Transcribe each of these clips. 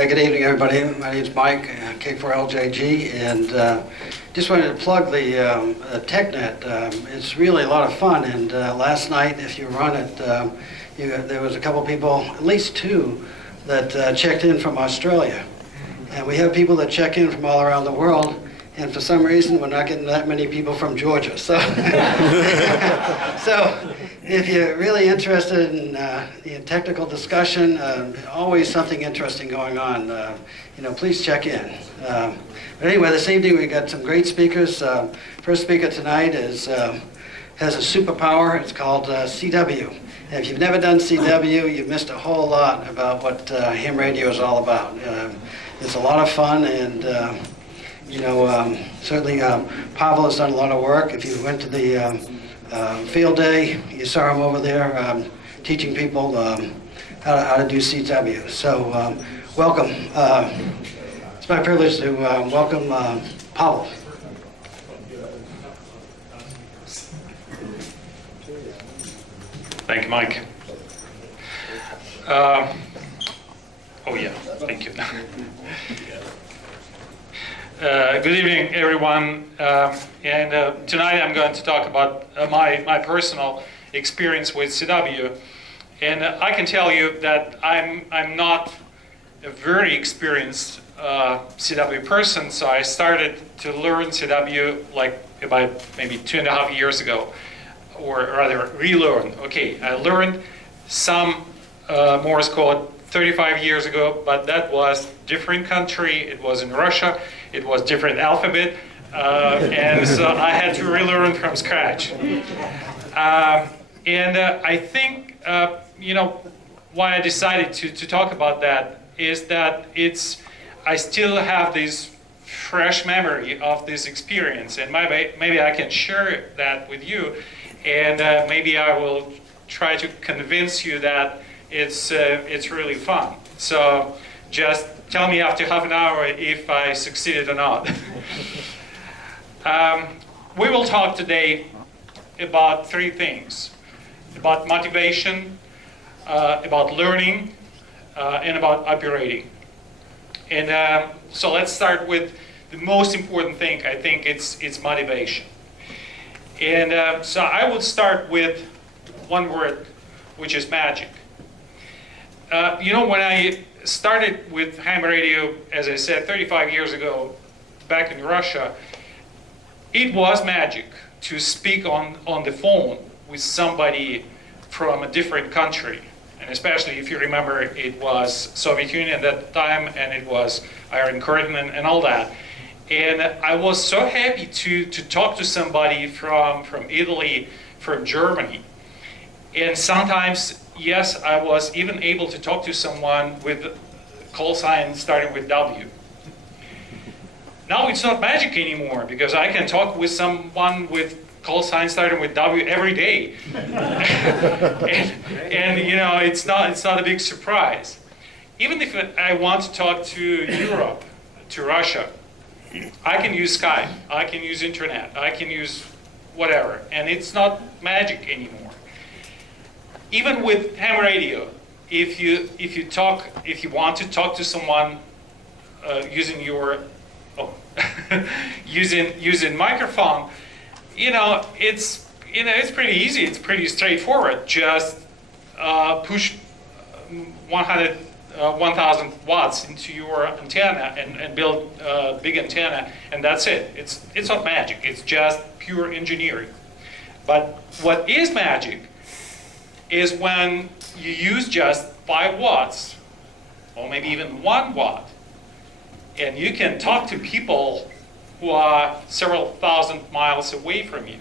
Yeah, good evening, everybody. My name's Mike, K4LJG, and just wanted to plug the TechNet. It's really a lot of fun, and last night, if you run it, there was a couple people, at least two, that checked in from Australia. And we have people that check in from all around the world, and for some reason, we're not getting that many people from Georgia. So, so if you're really interested in technical discussion, always something interesting going on, please check in. But anyway, this evening we got some great speakers. First speaker tonight has a superpower. It's called CW. And if you've never done CW, you've missed a whole lot about what ham radio is all about. It's a lot of fun, and certainly Pavel has done a lot of work. If you went to the field day, you saw him over there teaching people how to do CW. So welcome. It's my privilege to welcome Pavel. Thank you, Mike. Thank you. Good evening, everyone. And tonight I'm going to talk about my personal experience with CW. And I can tell you that I'm not a very experienced CW person, so I started to learn CW like about maybe 2.5 years ago, or rather relearn. Okay, I learned some Morse Code 35 years ago, but that was different country. It was in Russia. It was different alphabet, and so I had to relearn from scratch. I think why I decided to talk about that is that I still have this fresh memory of this experience, and maybe I can share that with you, and maybe I will try to convince you that it's really fun. So just tell me after half an hour if I succeeded or not. We will talk today about three things: about motivation, about learning, and about operating. And so let's start with the most important thing. I think it's motivation. And so I would start with one word, which is magic. When I started with ham radio, as I said, 35 years ago, back in Russia, it was magic to speak on the phone with somebody from a different country. And especially if you remember, it was Soviet Union at that time, and it was Iron Curtain and all that. And I was so happy to talk to somebody from Italy, from Germany. And sometimes, yes, I was even able to talk to someone with call sign starting with W. Now it's not magic anymore, because I can talk with someone with call sign starting with W every day. and it's not a big surprise. Even if I want to talk to Europe, to Russia, I can use Skype, I can use internet, I can use whatever, and it's not magic anymore. Even with ham radio, if you want to talk to someone using your using microphone, it's pretty easy. It's pretty straightforward. Just push 1,000 watts into your antenna and build a big antenna, and that's it. It's not magic. It's just pure engineering. But what is magic is when you use just 5 watts, or maybe even 1 watt, and you can talk to people who are several thousand miles away from you.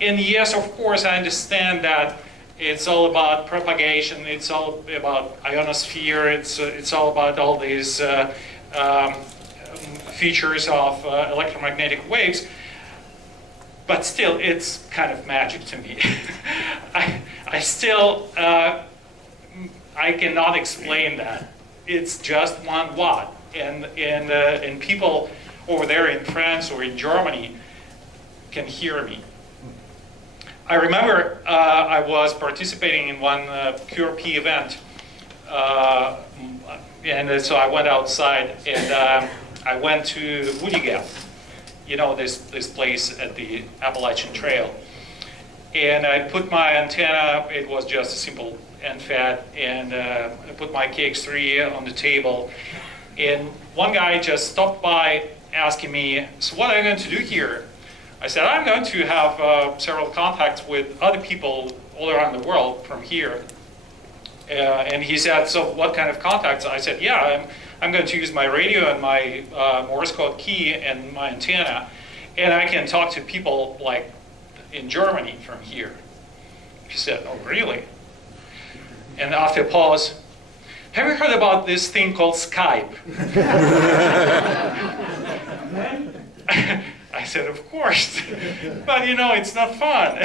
And yes, of course, I understand that it's all about propagation, it's all about ionosphere, it's all about all these features of electromagnetic waves, but still, it's kind of magic to me. I still, I cannot explain that. It's just 1 watt, and people over there in France or in Germany can hear me. I remember I was participating in one QRP event And so I went outside, and I went to Woody Gap, you know, this place at the Appalachian Trail. And I put my antenna, it was just a simple NFAT, and I put my KX3 on the table. And one guy just stopped by asking me, so what are you going to do here? I said, I'm going to have several contacts with other people all around the world from here. And he said, so what kind of contacts? I said, yeah, I'm going to use my radio and my Morse Code key and my antenna, and I can talk to people like in Germany from here. He said, oh, really? And after a pause, have you heard about this thing called Skype? I said, of course, but you know, it's not fun.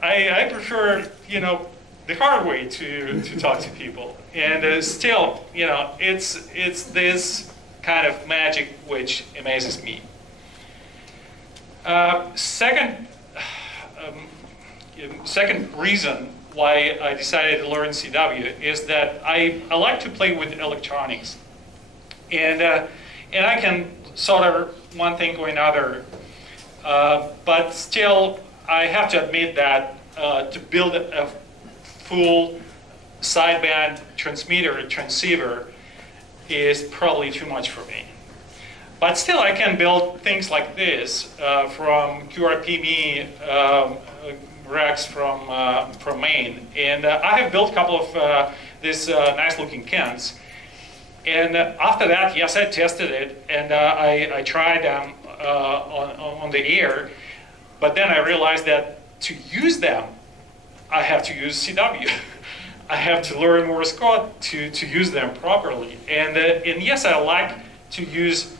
I prefer, you know, the hard way to talk to people. And still, you know, it's this kind of magic which amazes me. Second reason why I decided to learn CW is that I like to play with electronics. And I can solder one thing or another, but still I have to admit that to build a full sideband transceiver is probably too much for me. But still I can build things like this from QRPME racks from Maine. And I have built a couple of these nice looking cans. And after that, yes, I tested it, and I tried them on the air, but then I realized that to use them, I have to use CW. I have to learn Morse Code to use them properly. And yes, I like to use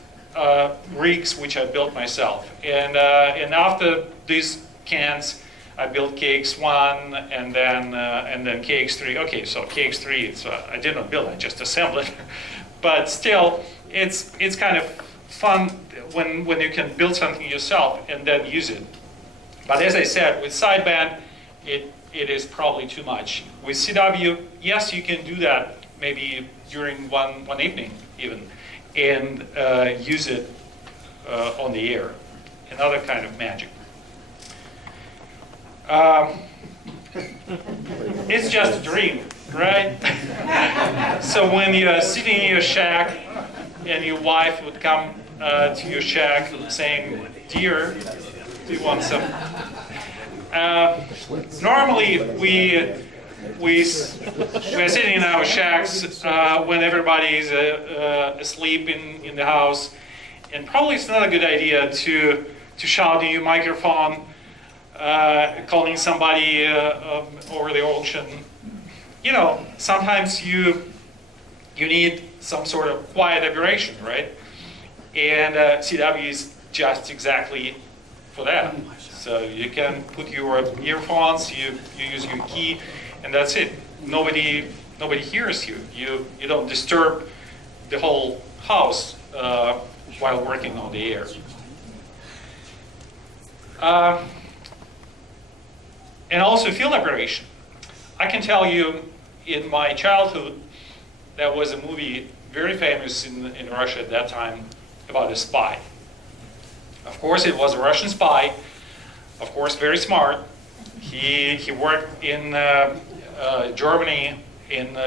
rigs which I built myself. And after these cans, I built KX1 and then KX3. Okay, so KX3, I did not build, I just assembled it. But still, it's kind of fun when you can build something yourself and then use it. But as I said, with sideband, it is probably too much. With CW, yes, you can do that maybe during one evening even, and use it on the air. Another kind of magic. It's just a dream, right? So when you're sitting in your shack and your wife would come to your shack saying, dear, do you want some? Normally we're sitting in our shacks when everybody is asleep in the house, and probably it's not a good idea to shout in your microphone, calling somebody over the ocean. You know, sometimes you need some sort of quiet aberration, right? And CW is just exactly for that. So you can put your earphones, you use your key, and that's it. Nobody hears you. You don't disturb the whole house while working on the air. And also field operation. I can tell you, in my childhood, there was a movie very famous in Russia at that time about a spy. Of course, it was a Russian spy. Of course, very smart. He worked in Germany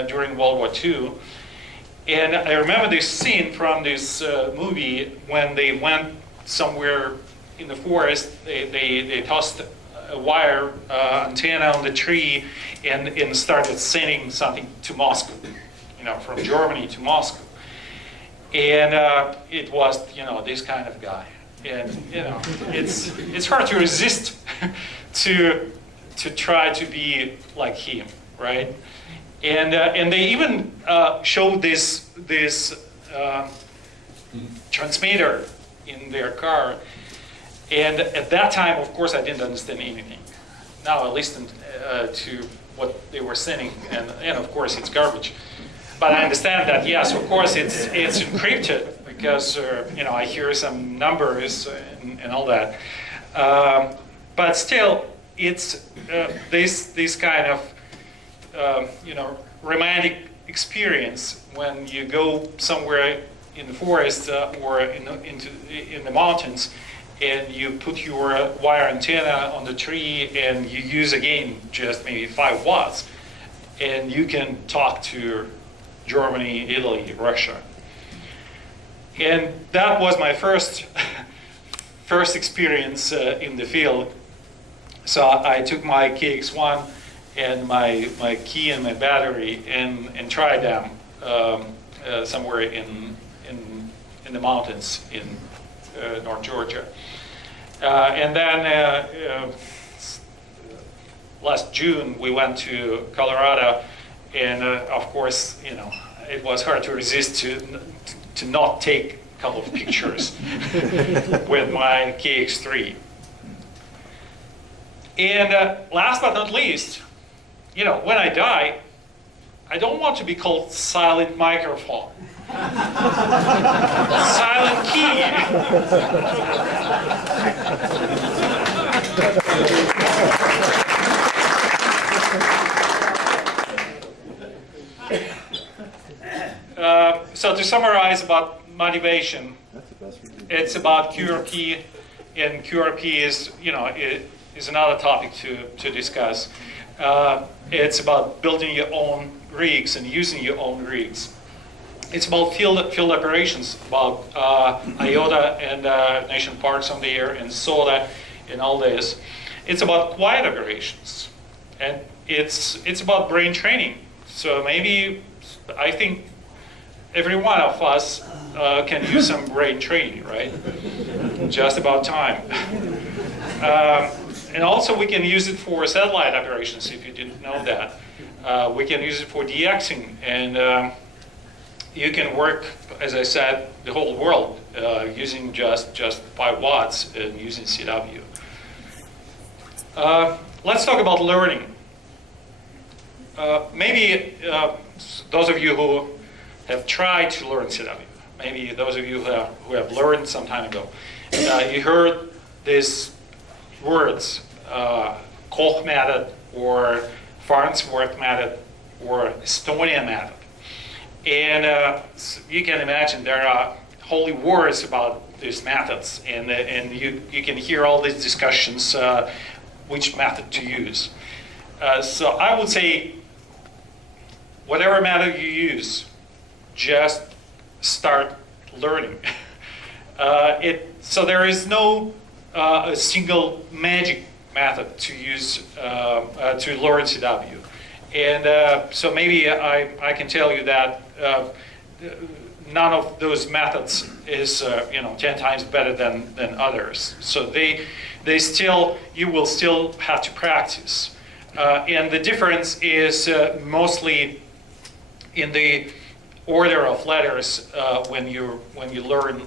during World War II. And I remember this scene from this movie when they went somewhere in the forest. They tossed a wire antenna on the tree and started sending something to Moscow, you know, from Germany to Moscow. And it was, you know, this kind of guy. And, you know, it's hard to resist to try to be like him, right? And they even showed this transmitter in their car. And at that time, of course, I didn't understand anything. Now I listened to what they were sending, and of course it's garbage. But I understand that, yes, of course it's encrypted because you know, I hear some numbers and all that. But still, it's this kind of you know, romantic experience when you go somewhere in the forest or in the mountains, and you put your wire antenna on the tree and you use again just maybe 5 watts, and you can talk to Germany, Italy, Russia. And that was my first experience in the field. So I took my KX1 and my key and my battery and tried them somewhere in the mountains in North Georgia. And then last June we went to Colorado, and of course, you know, it was hard to resist to not take a couple of pictures with my KX3. And last but not least, you know, when I die, I don't want to be called silent microphone. Silent key. So to summarize about motivation, it's about QRP, and QRP is, you know, is another topic to discuss. It's about building your own rigs and using your own rigs. It's about field operations, about IOTA and nation parks on the air and SOTA and all this. It's about quiet operations, and it's about brain training. So maybe I think every one of us can use some brain training, right? Just about time. And also we can use it for satellite operations, if you didn't know that. We can use it for DXing, and you can work, as I said, the whole world using just 5 watts and using CW. Let's talk about learning. Maybe those of you who have tried to learn CW, maybe those of you who have learned some time ago, you heard these words, Koch method, or Farnsworth method, or Estonian method. And you can imagine there are holy wars about these methods, and you can hear all these discussions which method to use. So I would say whatever method you use, just start learning. So there is no a single magic method to use to learn CW. And so maybe I can tell you that none of those methods is 10 times better than others. So you will still have to practice. And the difference is mostly in the order of letters when you learn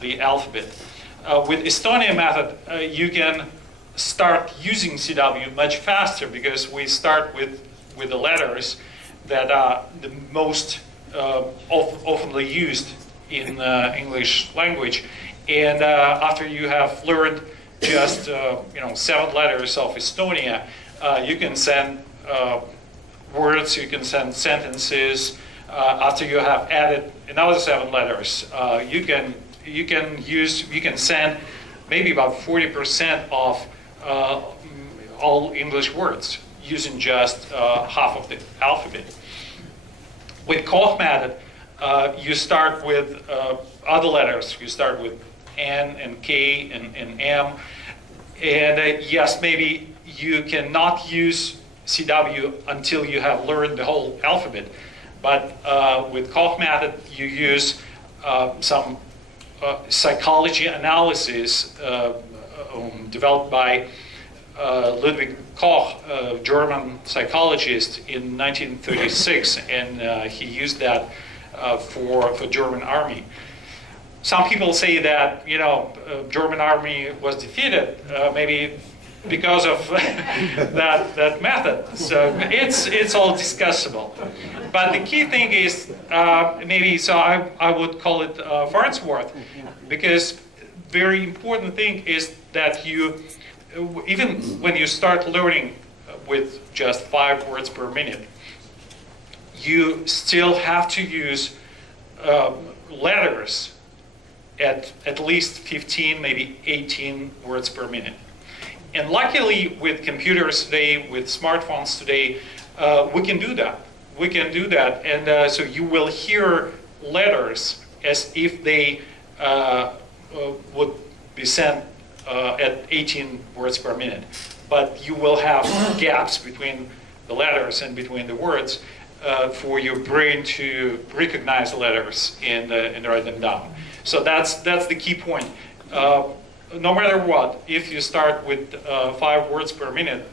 the alphabet. With Estonian method, you can start using CW much faster because we start with the letters that are the most oftenly used in English language. And after you have learned just 7 letters of Estonia, you can send words, you can send sentences. After you have added another 7 letters, you can send maybe about 40% of all English words using just half of the alphabet. With Koch method, you start with other letters. You start with N and K and M. And yes, maybe you cannot use CW until you have learned the whole alphabet. But with Koch method, you use some psychology analysis developed by Ludwig Koch, a German psychologist, in 1936, and he used that for German army. Some people say that German army was defeated maybe because of that method. So it's all discussable. But the key thing is I would call it Farnsworth, because very important thing is that you, even when you start learning with just 5 words per minute, you still have to use letters at least 15, maybe 18 words per minute. And luckily, with computers today, with smartphones today, we can do that. We can do that, and so you will hear letters as if they would be sent at 18 words per minute. But you will have gaps between the letters and between the words for your brain to recognize the letters and write them down. So that's the key point. No matter what, if you start with 5 words per minute,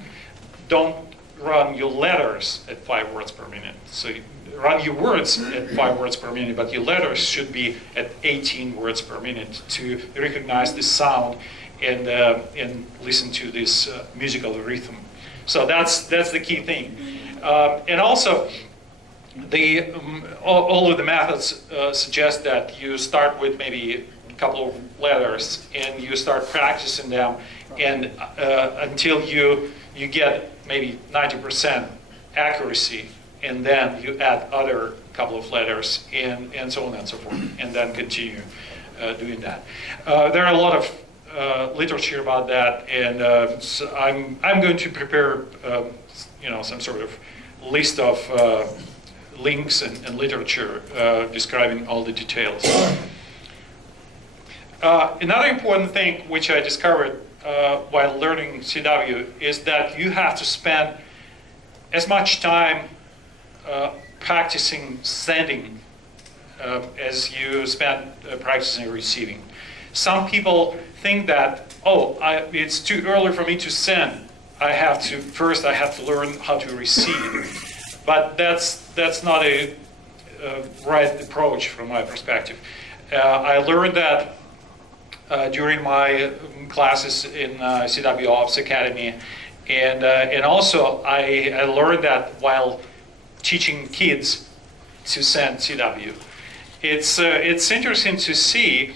don't run your letters at 5 words per minute. So you run your words at 5 words per minute, but your letters should be at 18 words per minute to recognize the sound and listen to this musical rhythm. So that's the key thing. And also, all of the methods suggest that you start with maybe a couple of letters and you start practicing them, and until you get maybe 90% accuracy, and then you add other couple of letters and so on and so forth, and then continue doing that. There are a lot of literature about that, and so I'm going to prepare some sort of list of links and literature describing all the details. Another important thing which I discovered while learning CW is that you have to spend as much time practicing sending as you spend practicing receiving. Some people think that, it's too early for me to send. I have to learn how to receive. But that's not a right approach from my perspective. I learned that during my classes in CW Ops Academy, and also I learned that while teaching kids to send CW. It's interesting to see.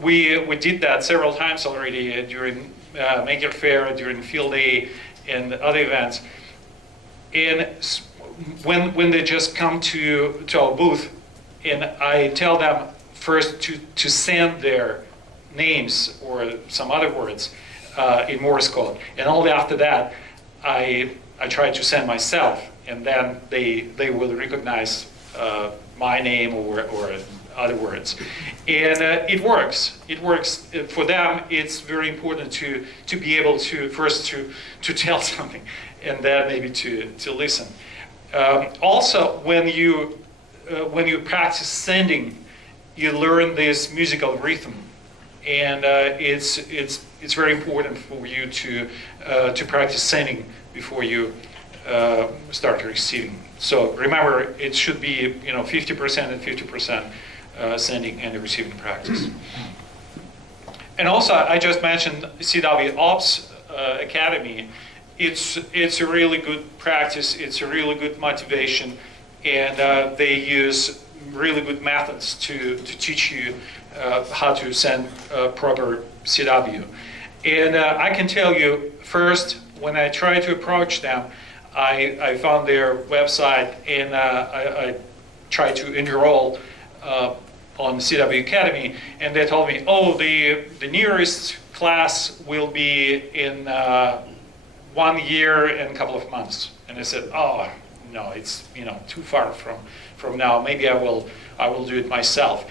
We did that several times already during Maker Faire, during Field Day, and other events. And when they just come to our booth, and I tell them first to send their names or some other words in Morse Code, and only after that I try to send myself, and then they will recognize my name or other words, and it works. It works for them. It's very important to be able to first to tell something, and then maybe to listen. Also, when you practice sending, you learn this musical rhythm, and it's very important for you to practice sending before you start receiving. So remember, it should be 50% and 50% sending and receiving practice. And also, I just mentioned CW Ops Academy. It's a really good practice. It's a really good motivation, and they use really good methods to teach you how to send proper CW. And I can tell you, first, when I try to approach them, I found their website, and I tried to enroll on CW Academy, and they told me, the nearest class will be in 1 year and a couple of months. And I said, no, it's too far from now. Maybe I will do it myself.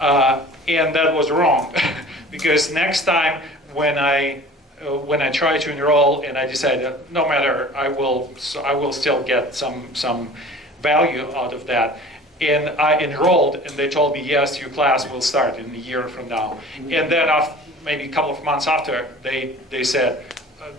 And that was wrong, because next time when I try to enroll and I decided no matter, I will still get some value out of that. And I enrolled, and they told me, yes, your class will start in a year from now. And then maybe a couple of months after, they said,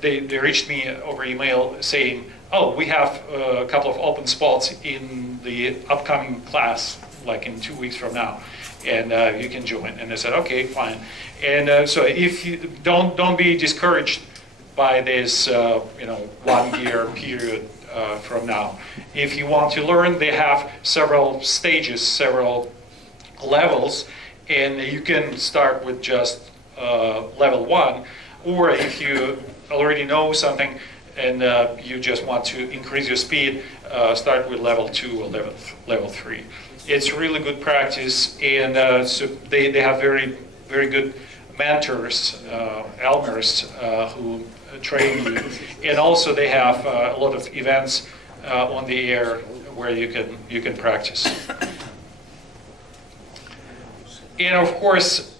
they reached me over email saying, we have a couple of open spots in the upcoming class, like in 2 weeks from now, and you can join. And I said, okay, fine. And so if you don't be discouraged by this 1 year period from now. If you want to learn, they have several stages, several levels, and you can start with just level 1, or if you already know something, and you just want to increase your speed, start with level 2 or level 3. It's really good practice, and so they have very good mentors, Elmers, who train you, and also they have a lot of events on the air where you can practice. And of course,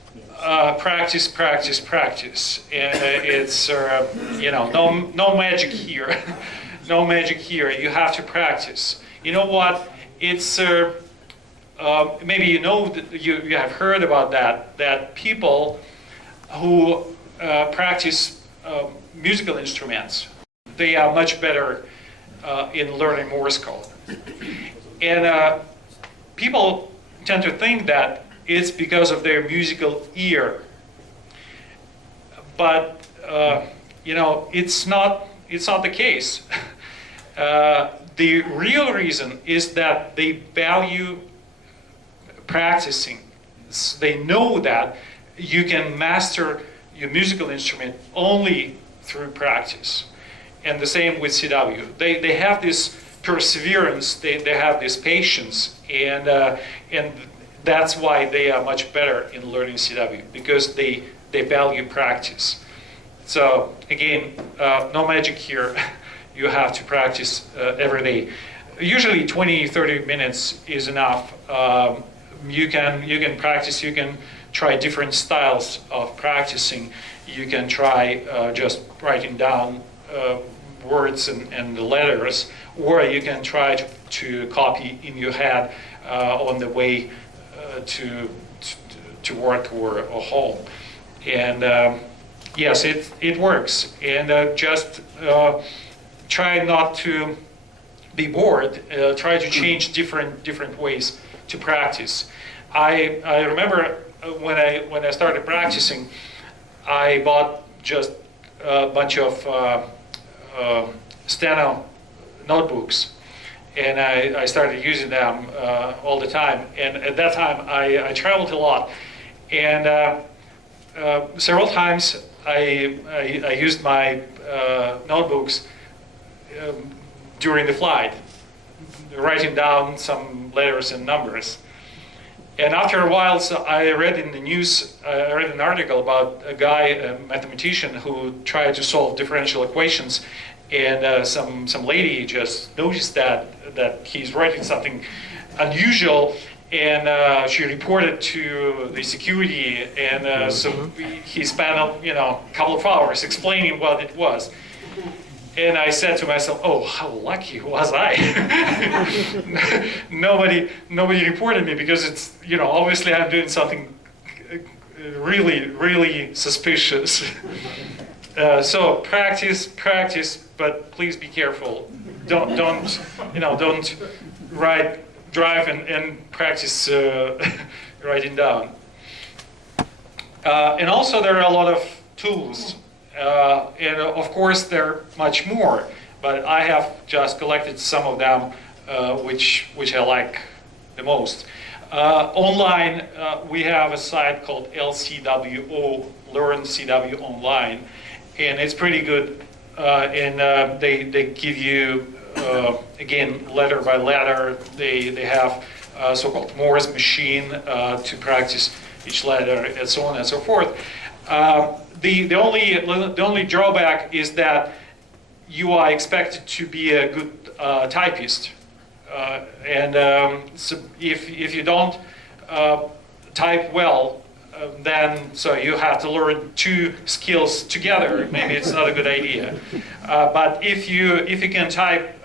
practice, and it's no magic here, no magic here. You have to practice. You know what? It's maybe you know that you have heard about that people who practice musical instruments, they are much better in learning Morse code. And people tend to think that it's because of their musical ear, but it's not the case. The real reason is that they value practicing. They know that you can master your musical instrument only through practice. And the same with CW. They have this perseverance, they have this patience, and that's why they are much better in learning CW, because they value practice. So again, no magic here. You have to practice every day. Usually 20-30 minutes is enough. You can practice, you can try different styles of practicing. You can try just writing down words and the letters, or you can try to copy in your head on the way to work or home. And yes, it works. And just try not to be bored. Try to change different ways to practice. I remember when I started practicing, I bought just a bunch of steno notebooks, and I started using them all the time. And at that time, I traveled a lot, and several times I used my notebooks during the flight, writing down some letters and numbers. And after a while, so I read in the news, I read an article about a guy, a mathematician, who tried to solve differential equations, and some lady just noticed that he's writing something unusual, and she reported to the security, and so he spent a couple of hours explaining what it was. And I said to myself, "Oh, how lucky was I!" Nobody reported me, because it's obviously I'm doing something really suspicious. So practice, but please be careful. Don't drive and practice writing down. And also there are a lot of tools. And of course there are much more, but I have just collected some of them which I like the most. Online we have a site called LCWO, Learn CW Online, and it's pretty good, and they give you again letter by letter. They have so-called Morse machine to practice each letter, and so on and so forth. The only drawback is that you are expected to be a good typist, and so if you don't type well, then so you have to learn two skills together. Maybe it's not a good idea. But if you can type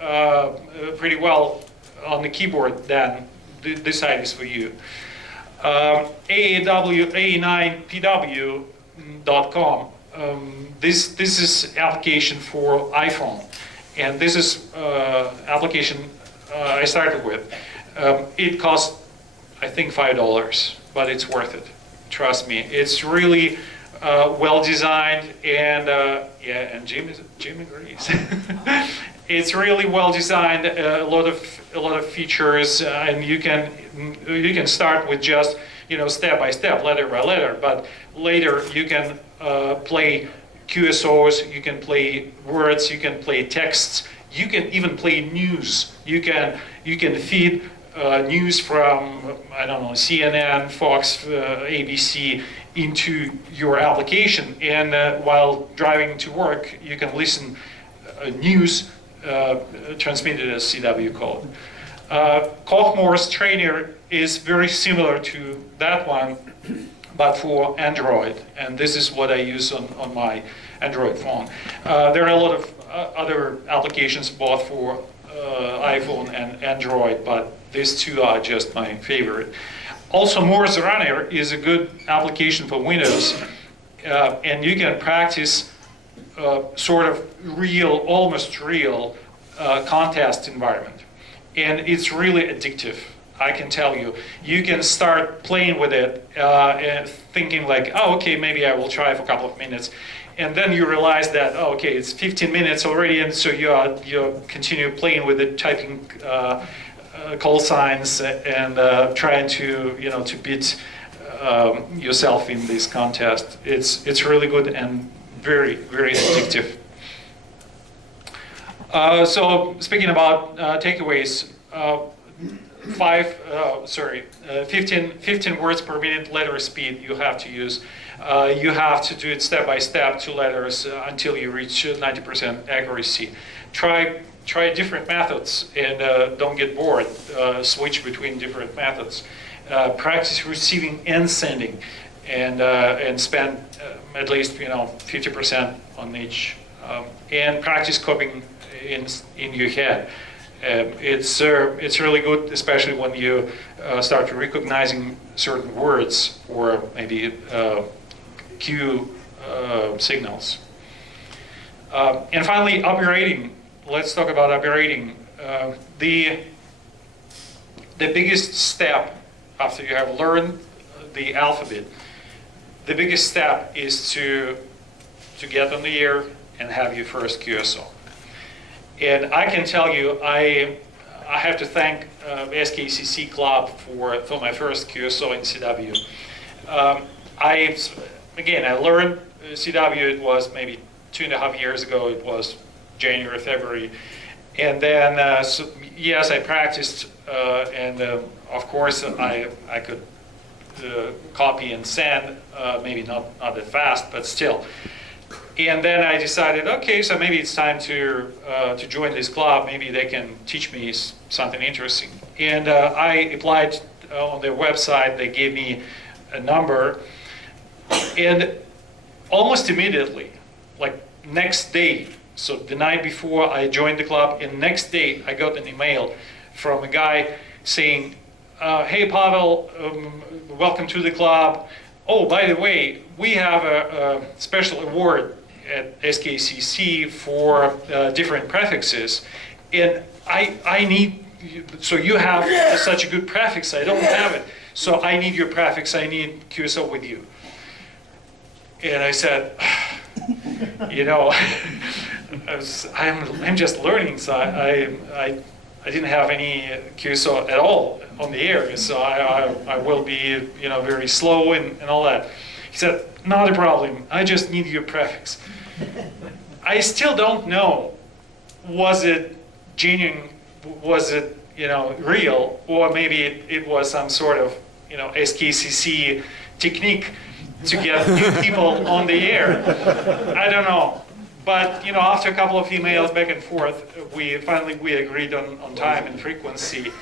pretty well on the keyboard, then this site is for you. A9PW. This is application for iPhone, and this is application I started with. It costs, I think, $5, but it's worth it. Trust me, it's really well designed, and and Jim agrees. It's really well designed. A lot of features, and you can start with just step by step, letter by letter, but later you can play QSOs, you can play words, you can play texts, you can even play news. You can feed news from, I don't know, CNN, Fox, ABC into your application, and while driving to work, you can listen news transmitted as CW code. Koch-Morse Trainer is very similar to that one, but for Android, and this is what I use on my Android phone. There are a lot of other applications both for iPhone and Android, but these two are just my favorite. Also, Morse Runner is a good application for Windows, and you can practice sort of real, almost real contest environment. And it's really addictive, I can tell you. You can start playing with it and thinking like, oh, okay, maybe I will try for a couple of minutes. And then you realize that, oh, okay, it's 15 minutes already, and so you continue playing with it, typing call signs and trying to, to beat yourself in this contest. It's really good and very, very addictive. So speaking about takeaways, 15 words per minute letter speed you have to use. You have to do it step by step, 2 letters until you reach 90% accuracy. Try different methods and don't get bored. Switch between different methods. Practice receiving and sending, and spend at least 50% on each. And practice copying in your head. It's really good, especially when you start recognizing certain words or maybe cue signals. And finally, operating. Let's talk about operating. The biggest step after you have learned the alphabet, the biggest step is to get on the air and have your first QSO. And I can tell you, I have to thank SKCC Club for my first QSO in CW. I learned CW, it was maybe 2.5 years ago, it was January, February. And then, yes, I practiced, and of course I could copy and send, maybe not that fast, but still. And then I decided, okay, so maybe it's time to join this club. Maybe they can teach me something interesting. And I applied on their website. They gave me a number. And almost immediately, like next day, so the night before I joined the club, and next day I got an email from a guy saying, hey, Pavel, welcome to the club. Oh, by the way, we have a special award at SKCC for different prefixes, and I need, so you have such a good prefix, I don't have it, so I need your prefix, I need QSO with you. And I said, I'm just learning, so I didn't have any QSO at all on the air, so I will be very slow and all that. He said, not a problem, I just need your prefix. I still don't know, was it genuine, was it real, or maybe it was some sort of SKCC technique to get new people on the air. I don't know. But after a couple of emails back and forth, we agreed on time and frequency.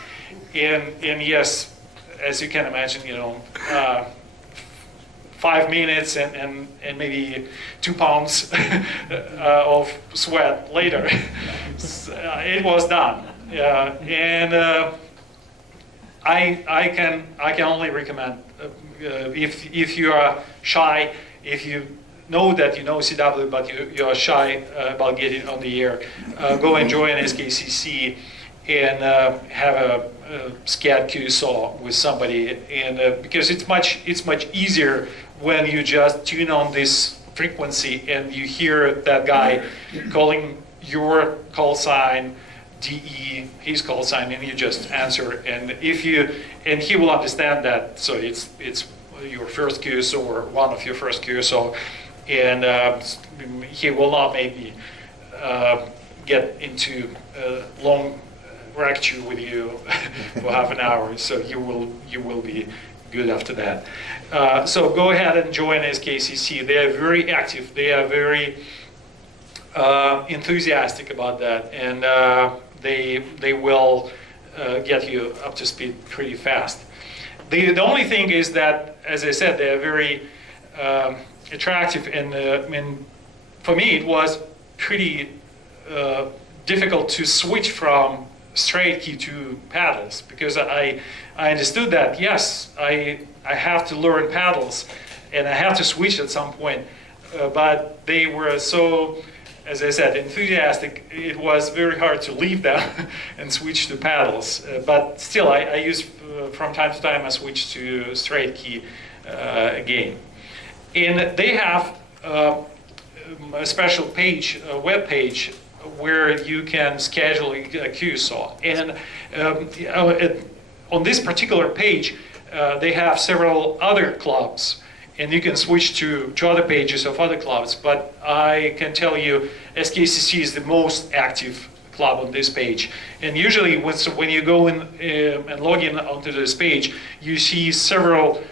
And yes, as you can imagine, 5 minutes and maybe 2 pounds of sweat later, it was done. And I can only recommend, if you are shy, if you know that you know CW but you are shy about getting on the air, go and join SKCC and have a SCAD QSO with somebody, and because it's much easier when you just tune on this frequency and you hear that guy calling your call sign DE, his call sign, and you just answer, and he will understand that, so it's your first QSO or one of your first QSO, and he will not maybe get into a long lecture with you for half an hour, so you will be good after that. So go ahead and join SKCC. They are very active. They are very enthusiastic about that, and they will get you up to speed pretty fast. The only thing is that, as I said, they are very attractive, and for me it was pretty difficult to switch from straight key to paddles, because I understood that, yes, I have to learn paddles and I have to switch at some point, but they were so, as I said, enthusiastic. It was very hard to leave them and switch to paddles, but still I use from time to time I switch to straight key again. And they have a special page, a web page, where you can schedule a QSO. And on this particular page, they have several other clubs, and you can switch to other pages of other clubs. But I can tell you, SKCC is the most active club on this page. And usually when you go in and log in onto this page, you see several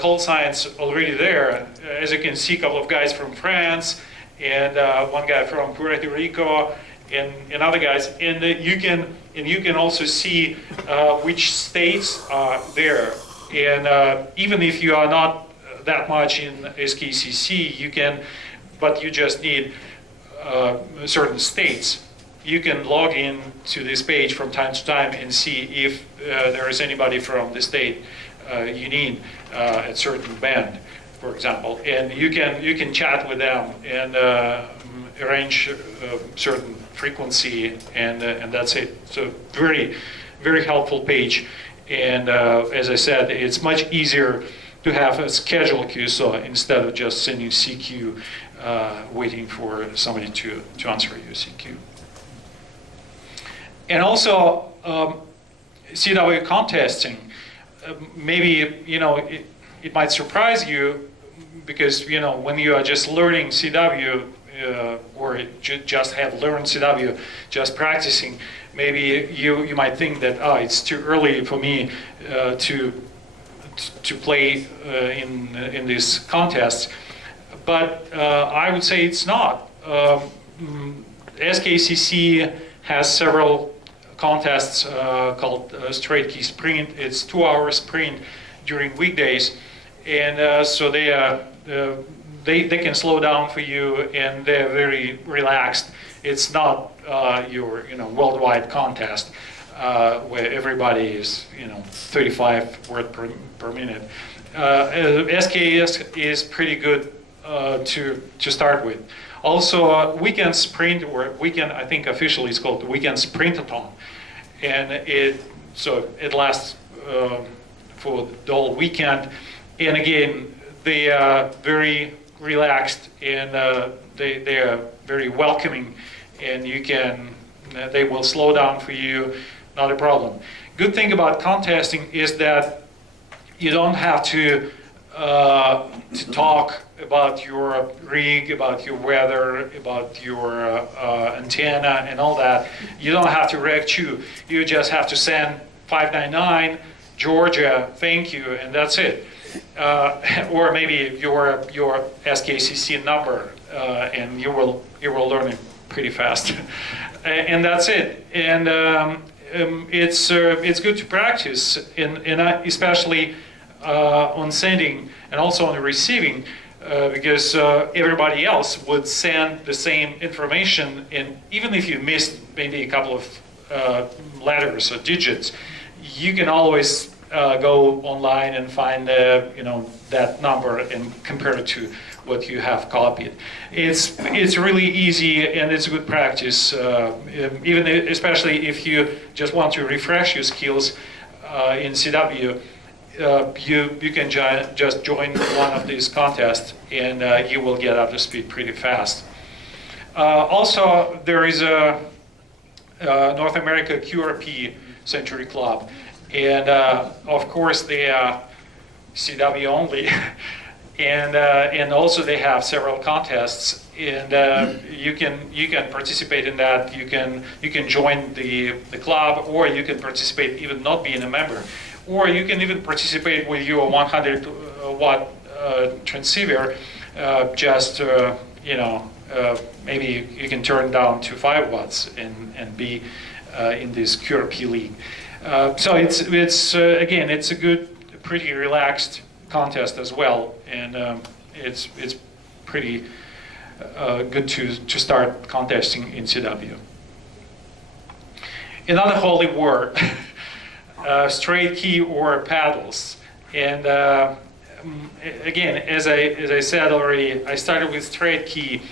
call signs already there. As you can see, a couple of guys from France, and one guy from Puerto Rico, and other guys. And you can also see which states are there. And even if you are not that much in SKCC, you can, but you just need certain states. You can log in to this page from time to time and see if there is anybody from the state you need at certain band, for example, and you can chat with them and arrange certain frequency, and that's it. So very, very helpful page, and as I said, it's much easier to have a scheduled QSO instead of just sending CQ, waiting for somebody to answer your CQ. And also CW contesting. Maybe it might surprise you, because when you are just learning CW or just have learned CW, just practicing, maybe you might think that it's too early for me to play in these contests, but I would say it's not. SKCC has several contests called Straight Key Sprint. It's 2-hour sprint during weekdays, and so they can slow down for you, and they're very relaxed. It's not your worldwide contest where everybody is 35 words per minute. SKS is pretty good to start with. Also, weekend sprint, or weekend, I think officially it's called weekend sprintathon, and it lasts for the whole weekend. And again, they are very relaxed, and they are very welcoming, and they will slow down for you, not a problem. Good thing about contesting is that you don't have to talk about your rig, about your weather, about your antenna and all that. You don't have to reg queue. You just have to send 599 Georgia, thank you, and that's it. Or maybe your SKCC number, and you will learn it pretty fast. And that's it. And it's good to practice, and especially on sending and also on receiving, because everybody else would send the same information, and even if you missed maybe a couple of letters or digits, you can always go online and find that number and compare it to what you have copied. It's really easy, and it's good practice, even especially if you just want to refresh your skills in CW. You can just join one of these contests, and you will get up to speed pretty fast. Also, there is a North America QRP Century Club, and of course they are CW only, And also they have several contests, and you can participate in that. You can join the club, or you can participate even not being a member, or you can even participate with your 100 watt transceiver. Maybe you can turn down to 5 watts and be in this QRP league. So it's a good, pretty relaxed contest as well, and it's pretty good to start contesting in CW. Another holy war, straight key or paddles, and again, as I said already, I started with straight key,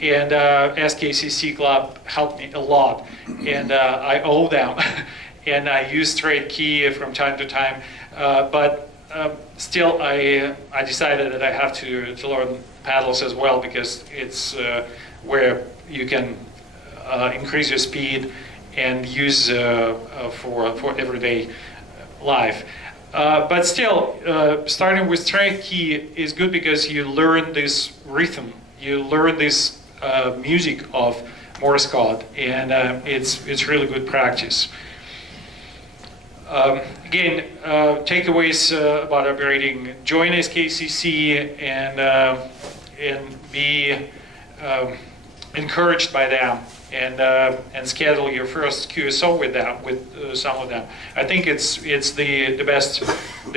and SKCC Club helped me a lot, and I owe them, and I use straight key from time to time, but still I decided that I have to learn paddles as well, because it's where you can increase your speed and use for everyday life. But still, starting with straight key is good because you learn this rhythm, you learn this music of Morse Code, and it's really good practice. Again, takeaways about operating: join SKCC and be encouraged by them, and schedule your first QSO with them, with some of them. I think it's the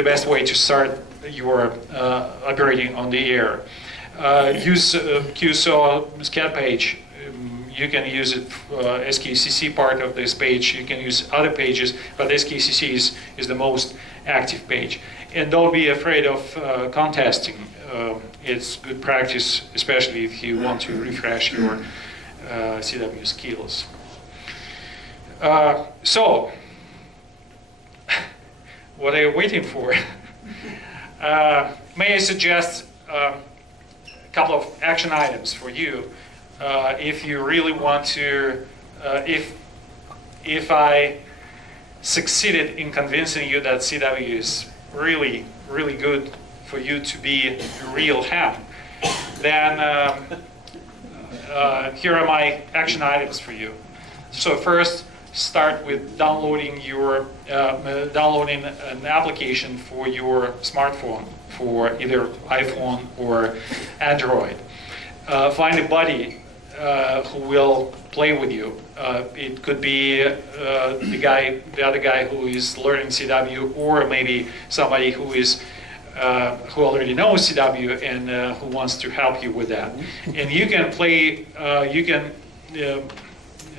best way to start your operating on the air. Use QSO scan page. You can use it SKCC part of this page. You can use other pages, but SKCC is the most active page. And don't be afraid of contesting. It's good practice, especially if you want to refresh your CW skills. So, what are you waiting for? May I suggest a couple of action items for you if you really want to, if I succeeded in convincing you that CW is really, really good for you to be a real ham, then here are my action items for you. So first, start with downloading downloading an application for your smartphone, for either iPhone or Android. Find a buddy who will play with you. It could be the other guy who is learning CW, or maybe somebody who who already knows CW and who wants to help you with that. And you can play.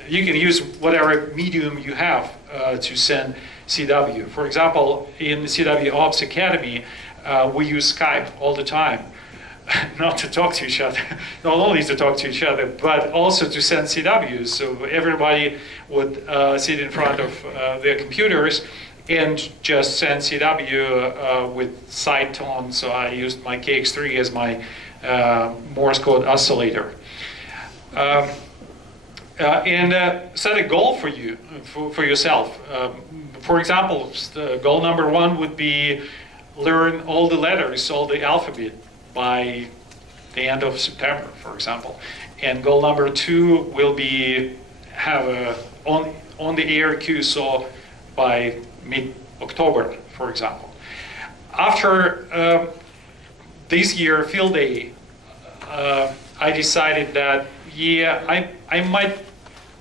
You can use whatever medium you have to send CW. For example, in the CW Ops Academy, we use Skype all the time. Not to talk to each other, not only to talk to each other, but also to send CWs. So everybody would sit in front of their computers and just send CW with side tone. So I used my KX3 as my Morse code oscillator. And set a goal for you, for yourself. For example, goal number 1 would be learn all the letters, all the alphabet by the end of September, for example. And goal number 2 will be have a on the air QSO by mid-October, for example. After this year field day, I decided that I might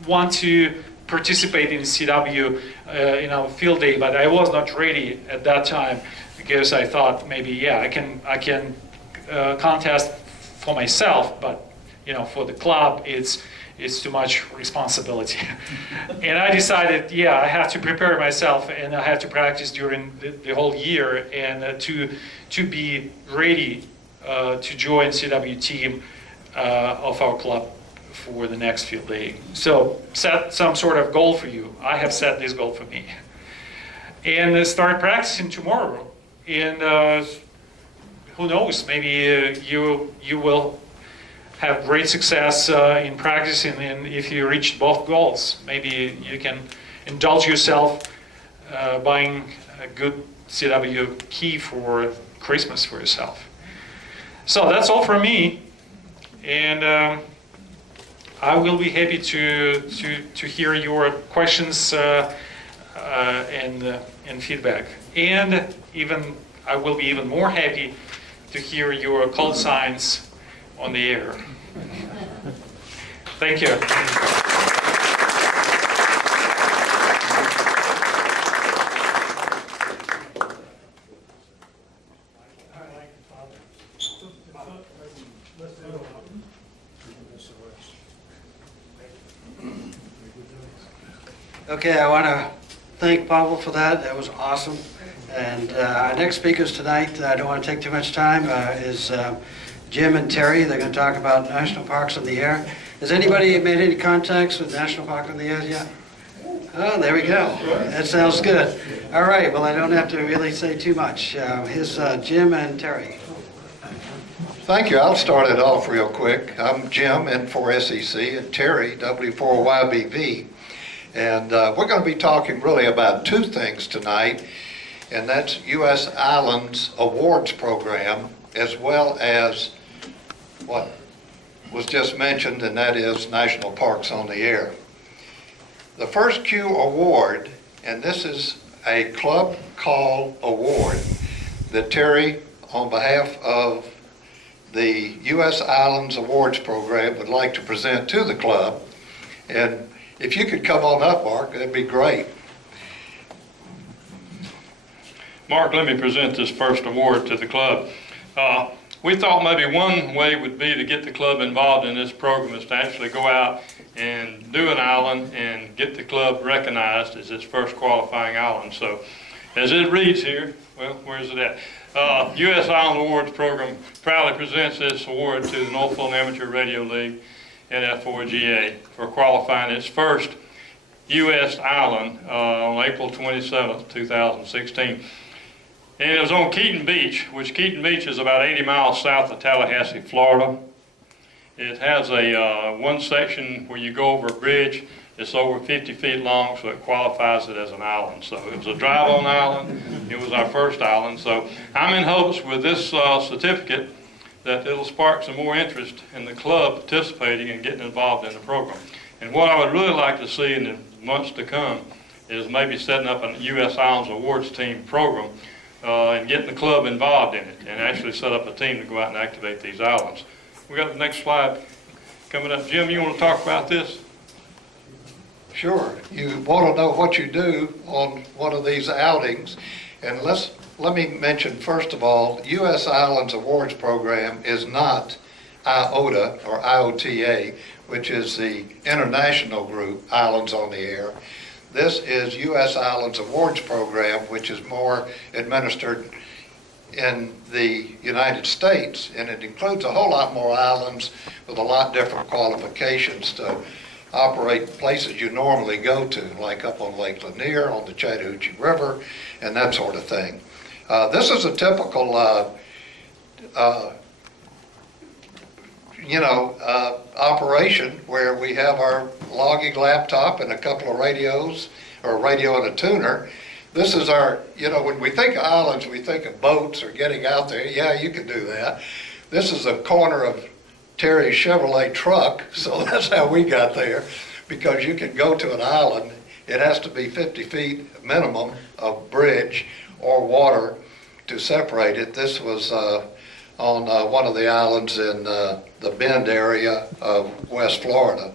want to participate in CW field day, but I was not ready at that time, because I thought maybe I can contest for myself, but for the club it's too much responsibility. And I decided I have to prepare myself, and I have to practice during the whole year, and to be ready to join CW team of our club for the next field day. So set some sort of goal for you. I have set this goal for me, and start practicing tomorrow. And who knows, maybe you will have great success in practicing, and if you reach both goals, maybe you can indulge yourself buying a good CW key for Christmas for yourself. So that's all from me, and I will be happy to hear your questions and feedback, and I will be even more happy to hear your call signs on the air. Thank you. Okay, I want to thank Pavel for that. That was awesome. And our next speakers tonight, I don't want to take too much time, is Jim and Terry. They're going to talk about national parks in the air. Has anybody made any contacts with National Park in the Air yet? Oh, there we go. That sounds good. All right, well, I don't have to really say too much. Here's Jim and Terry. Thank you. I'll start it off real quick. I'm Jim, N4SEC, and Terry, W4YBV. And we're going to be talking really about two things tonight, and that's U.S. Islands Awards Program, as well as what was just mentioned, and that is National Parks on the Air. The first Q award, and this is a club call award that Terry, on behalf of the U.S. Islands Awards Program, would like to present to the club. And if you could come on up, Mark, that'd be great. Mark, let me present this first award to the club. We thought maybe one way would be to get the club involved in this program is to actually go out and do an island and get the club recognized as its first qualifying island. So as it reads here, well, where's it at? U.S. Island Awards Program proudly presents this award to the North Fulton Amateur Radio League, NF4GA, for qualifying its first U.S. island on April 27th, 2016. And it was on Keaton Beach, which Keaton Beach is about 80 miles south of Tallahassee, Florida. It has a one section where you go over a bridge. It's over 50 feet long, so it qualifies it as an island. So it was a drive-on island. It was our first island. So I'm in hopes with this certificate that it'll spark some more interest in the club participating and getting involved in the program. And what I would really like to see in the months to come is maybe setting up a U.S. Islands Awards team program and getting the club involved in it and actually set up a team to go out and activate these islands. We got the next slide coming up. Jim, you want to talk about this? Sure. You want to know what you do on one of these outings. And let me mention, first of all, U.S. Islands Awards Program is not IOTA or IOTA, which is the international group, Islands on the Air. This is U.S. Islands Awards Program, which is more administered in the United States, and it includes a whole lot more islands with a lot different qualifications to operate places you normally go to, like up on Lake Lanier, on the Chattahoochee River, and that sort of thing. This is a typical, operation where we have our logging laptop and a couple of radios, or a radio and a tuner. This is our, when we think of islands, we think of boats or getting out there. Yeah, you can do that. This is a corner of Terry's Chevrolet truck, so that's how we got there, because you can go to an island. It has to be 50 feet minimum of bridge or water to separate it. This was on one of the islands in the Bend area of West Florida.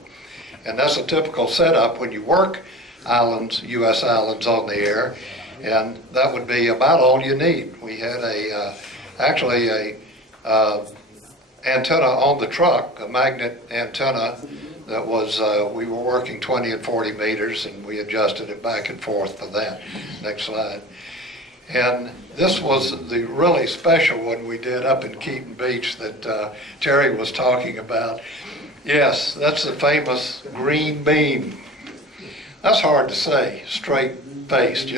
And that's a typical setup when you work islands, U.S. Islands on the Air, and that would be about all you need. We had actually a antenna on the truck, a magnet antenna that was, we were working 20 and 40 meters, and we adjusted it back and forth for that. Next slide. And this was the really special one we did up in Keaton Beach that Terry was talking about. Yes, that's the famous green beam. That's hard to say, straight-faced,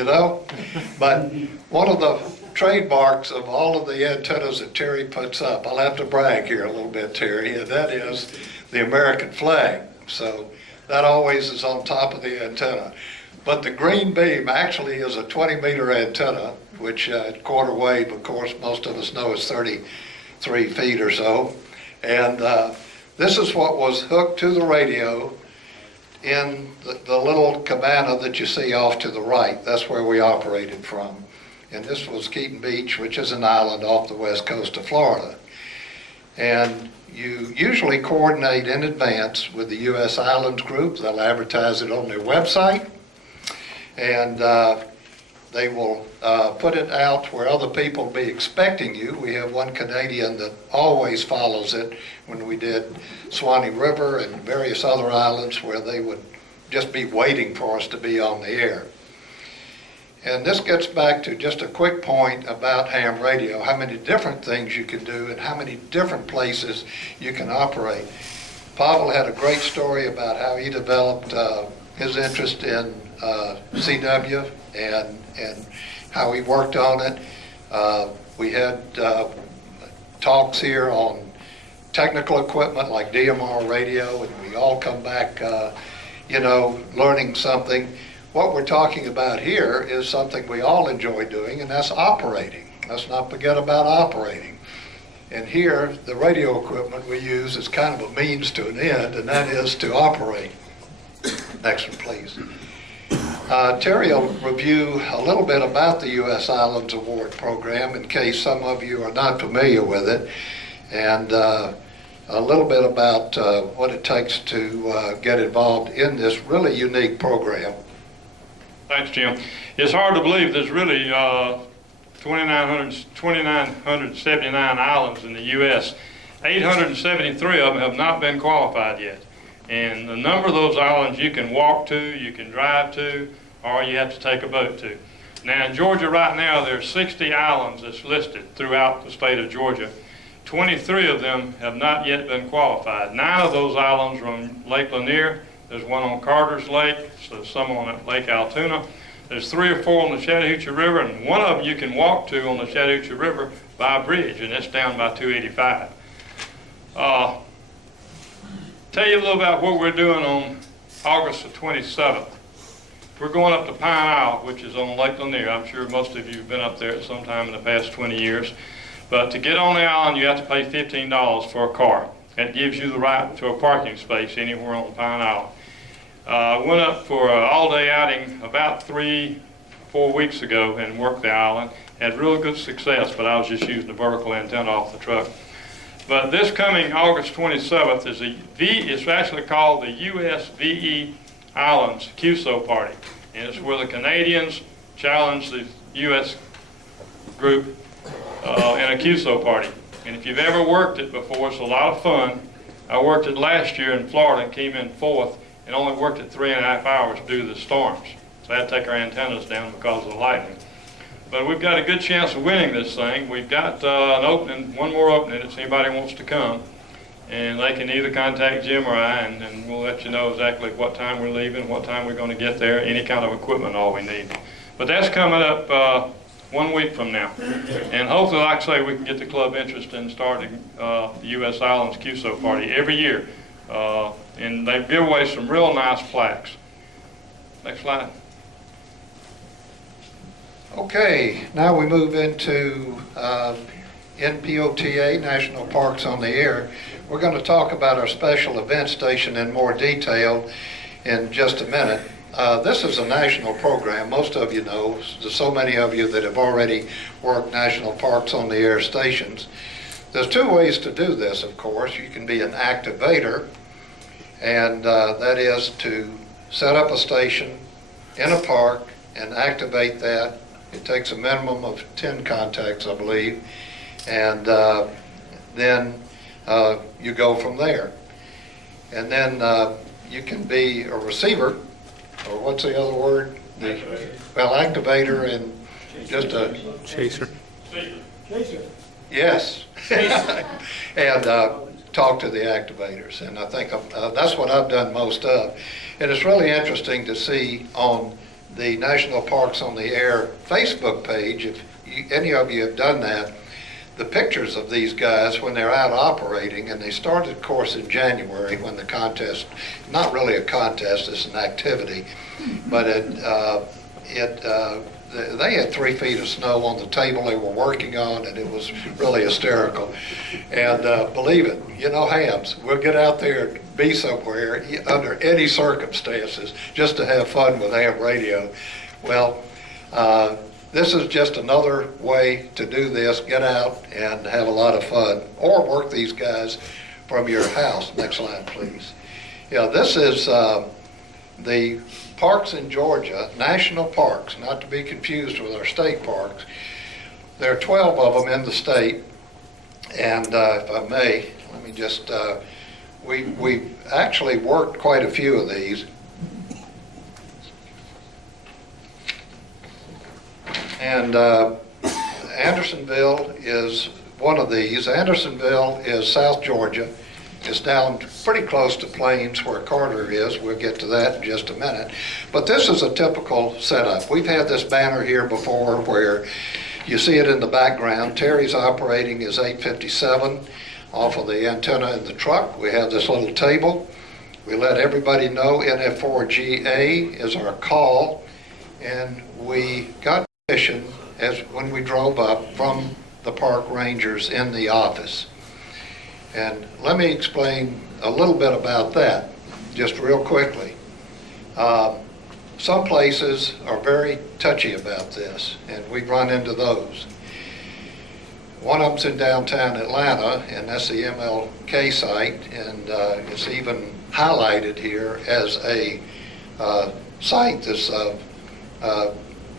But one of the trademarks of all of the antennas that Terry puts up, I'll have to brag here a little bit, Terry, and that is the American flag. So that always is on top of the antenna. But the green beam actually is a 20-meter antenna, which at quarter wave, of course, most of us know is 30 3 feet or so. And this is what was hooked to the radio in the little cabana that you see off to the right. That's where we operated from. And this was Keaton Beach, which is an island off the west coast of Florida. And you usually coordinate in advance with the U.S. Islands Group. They'll advertise it on their website, and they will put it out where other people will be expecting you. We have one Canadian that always follows it when we did Swanee River and various other islands where they would just be waiting for us to be on the air. And this gets back to just a quick point about ham radio, how many different things you can do and how many different places you can operate. Pavel had a great story about how he developed his interest in CW and how he worked on it. We had talks here on technical equipment like DMR radio, and we all come back, learning something. What we're talking about here is something we all enjoy doing, and that's operating. Let's not forget about operating. And here, the radio equipment we use is kind of a means to an end, and that is to operate. Next one, please. Terry will review a little bit about the U.S. Islands Award Program in case some of you are not familiar with it, and a little bit about what it takes to get involved in this really unique program. Thanks, Jim. It's hard to believe there's really 2,979 islands in the U.S. 873 of them have not been qualified yet. And a number of those islands you can walk to, you can drive to, or you have to take a boat to. Now in Georgia right now, there's 60 islands that's listed throughout the state of Georgia. 23 of them have not yet been qualified. 9 of those islands are on Lake Lanier. There's one on Carter's Lake, so some on Lake Altoona. There's 3 or 4 on the Chattahoochee River, and one of them you can walk to on the Chattahoochee River by a bridge, and it's down by 285. Tell you a little about what we're doing on August the 27th. We're going up to Pine Isle, which is on Lake Lanier. I'm sure most of you have been up there at some time in the past 20 years. But to get on the island, you have to pay $15 for a car. That gives you the right to a parking space anywhere on Pine Island. Went up for an all-day outing about 3-4 weeks ago and worked the island. Had real good success, but I was just using the vertical antenna off the truck. But this coming August 27th is it's actually called the USVE Islands QSO Party. And it's where the Canadians challenge the US group in a QSO party. And if you've ever worked it before, it's a lot of fun. I worked it last year in Florida and came in 4th and only worked it 3.5 hours due to the storms. So I had to take our antennas down because of the lightning. But we've got a good chance of winning this thing. We've got an opening, one more opening if anybody wants to come. And they can either contact Jim or I, and we'll let you know exactly what time we're leaving, what time we're going to get there, any kind of equipment, all we need. But that's coming up 1 week from now. And hopefully, like I say, we can get the club interested in starting the U.S. Islands QSO Party every year. And they give away some real nice plaques. Next slide. Okay, now we move into NPOTA, National Parks on the Air. We're going to talk about our special event station in more detail in just a minute. This is a national program. Most of you know, there's so many of you that have already worked National Parks on the Air stations. There's 2 ways to do this, of course. You can be an activator, and that is to set up a station in a park and activate that. It takes a minimum of 10 contacts, I believe, and then you go from there. And then you can be a receiver, or what's the other word? Activator and just a... Chaser. Yes. And talk to the activators. And I think that's what I've done most of. And it's really interesting to see on the National Parks on the Air Facebook page, if any of you have done that, the pictures of these guys when they're out operating. And they started, of course, in January when the contest, not really a contest, it's an activity, but they had 3 feet of snow on the table they were working on, and it was really hysterical. And believe it, you know, hams, we'll get out there and be somewhere under any circumstances just to have fun with ham radio. Well, this is just another way to do this. Get out and have a lot of fun, or work these guys from your house. Next slide, please. Yeah, this is the parks in Georgia, national parks, not to be confused with our state parks. There are 12 of them in the state, and if I may, let me just, we actually worked quite a few of these. And Andersonville is one of these. Andersonville is South Georgia. It's down pretty close to Plains where Carter is. We'll get to that in just a minute. But this is a typical setup. We've had this banner here before where you see it in the background. Terry's operating his 857 off of the antenna in the truck. We have this little table. We let everybody know NF4GA is our call. And we got permission as when we drove up from the park rangers in the office. And let me explain a little bit about that, just real quickly. Some places are very touchy about this, and we run into those. One of them's in downtown Atlanta, and that's the MLK site, and it's even highlighted here as a site that's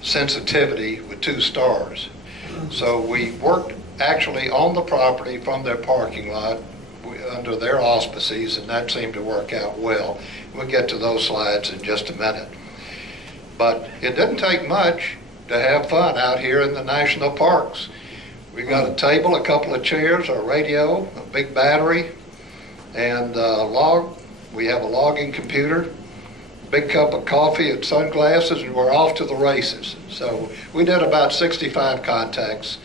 sensitivity with 2 stars. So we worked actually on the property from their parking lot under their auspices, and that seemed to work out well. We'll get to those slides in just a minute. But it didn't take much to have fun out here in the national parks. We got a table, a couple of chairs, a radio, a big battery, and a log. We have a logging computer, big cup of coffee and sunglasses, and we're off to the races. So we did about 65 contacts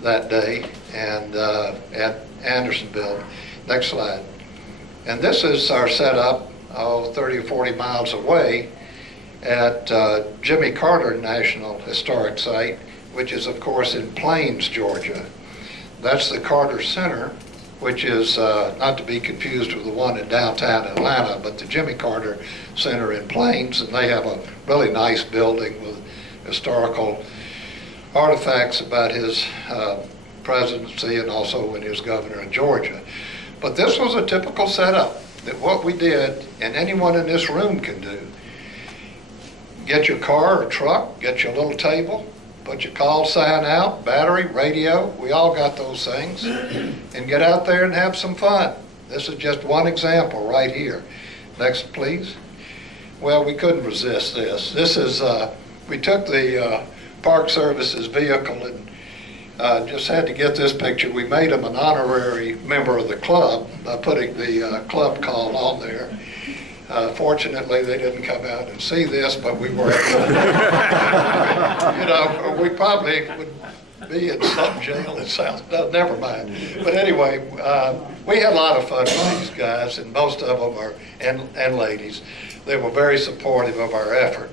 that day and at Andersonville. Next slide. And this is our setup 30 or 40 miles away at Jimmy Carter National Historic Site, which is of course in Plains, Georgia. That's the Carter Center, which is not to be confused with the one in downtown Atlanta, but the Jimmy Carter Center in Plains, and they have a really nice building with historical artifacts about his presidency and also when he was governor of Georgia. But this was a typical setup that what we did, and anyone in this room can do. Get your car or truck, get your little table, put your call sign out, battery, radio, we all got those things, and get out there and have some fun. This is just one example right here. Next, please. Well, we couldn't resist this. This is, we took the Park Services vehicle and just had to get this picture. We made him an honorary member of the club by putting the club call on there. Fortunately, they didn't come out and see this, but we were able to, you know, we probably would be in some jail in South, no, never mind. But anyway, we had a lot of fun with these guys, and most of them are, and ladies, they were very supportive of our effort.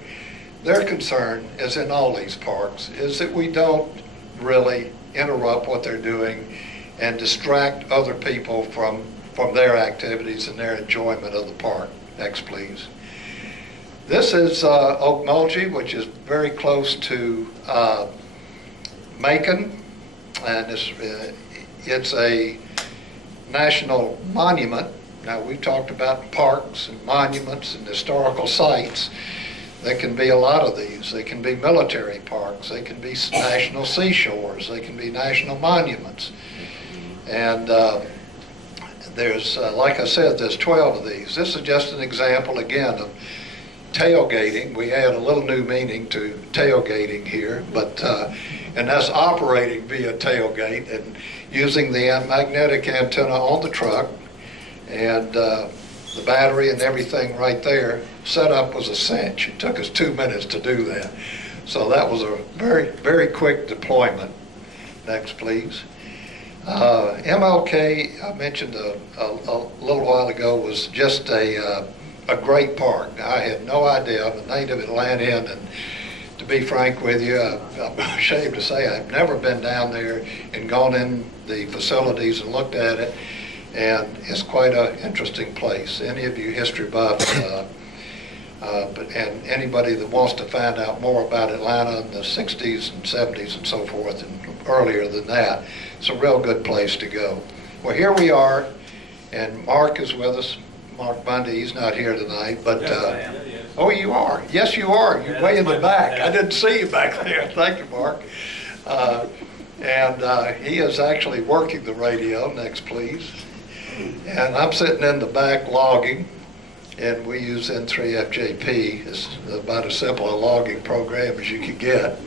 Their concern is in all these parks is that we don't really interrupt what they're doing and distract other people from their activities and their enjoyment of the park. Next, please. This is Okmulgee, which is very close to Macon, and it's a national monument. Now, we've talked about parks and monuments and historical sites. There can be a lot of these. They can be military parks. They can be national seashores. They can be national monuments. And there's, like I said, there's 12 of these. This is just an example, again, of tailgating. We add a little new meaning to tailgating here, but and that's operating via tailgate and using the magnetic antenna on the truck and the battery and everything right there. Setup was a cinch. It took us 2 minutes to do that. So that was a very, very quick deployment. Next, please. MLK, I mentioned a little while ago, was just a great park. Now, I had no idea. I'm a native Atlantean, and be frank with you, I'm ashamed to say I've never been down there and gone in the facilities and looked at it, and it's quite an interesting place. Any of you history buffs, and anybody that wants to find out more about Atlanta in the 60s and 70s and so forth, and earlier than that, it's a real good place to go. Well, here we are, and Mark is with us. Mark Bundy, he's not here tonight, but oh, you are. Yes, you are. You're way in the back. I didn't see you back there. Thank you, Mark. And he is actually working the radio. Next, please. And I'm sitting in the back logging, and we use N3FJP. It's about as simple a logging program as you could get.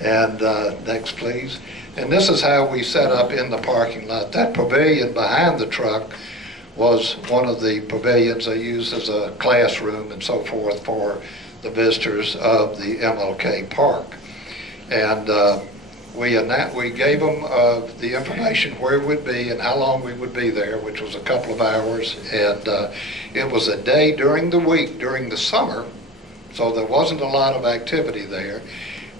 And next, please. And this is how we set up in the parking lot. That pavilion behind the truck was one of the pavilions they used as a classroom and so forth for the visitors of the MLK Park. And we gave them the information where it would be and how long we would be there, which was a couple of hours. And it was a day during the week, during the summer, so there wasn't a lot of activity there.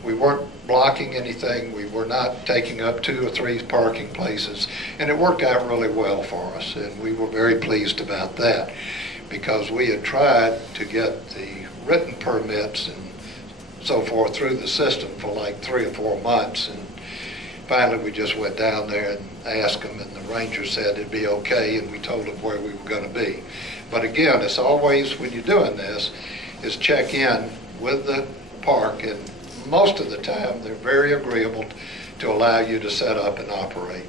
We weren't blocking anything. We were not taking up 2 or 3 parking places. And it worked out really well for us. And we were very pleased about that because we had tried to get the written permits and so forth through the system for like 3 or 4 months. And finally, we just went down there and asked them, and the ranger said it'd be okay, and we told them where we were going to be. But again, it's always, when you're doing this, is check in with the park, and most of the time, they're very agreeable to allow you to set up and operate.